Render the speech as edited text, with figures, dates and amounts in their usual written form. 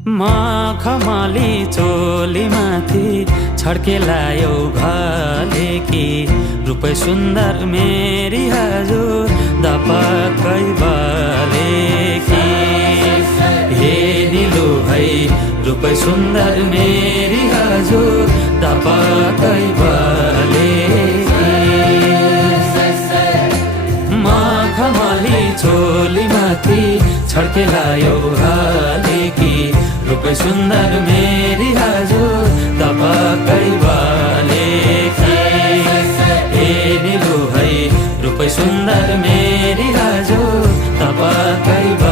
मखमली चोली माथि छड्केलायो घले कि रूप सुन्दर मेरी हजुर दपक्कै बले कि हे निलु है रूप सुन्दर मेरी हजुर दपक्कै बले मखमली चोली माथि छड्केलायो घले कि रूप सुन्दर मेरी हजुर दपक्कै बले कि हे निलु है रूप सुन्दर मेरी हजुर दपक्कै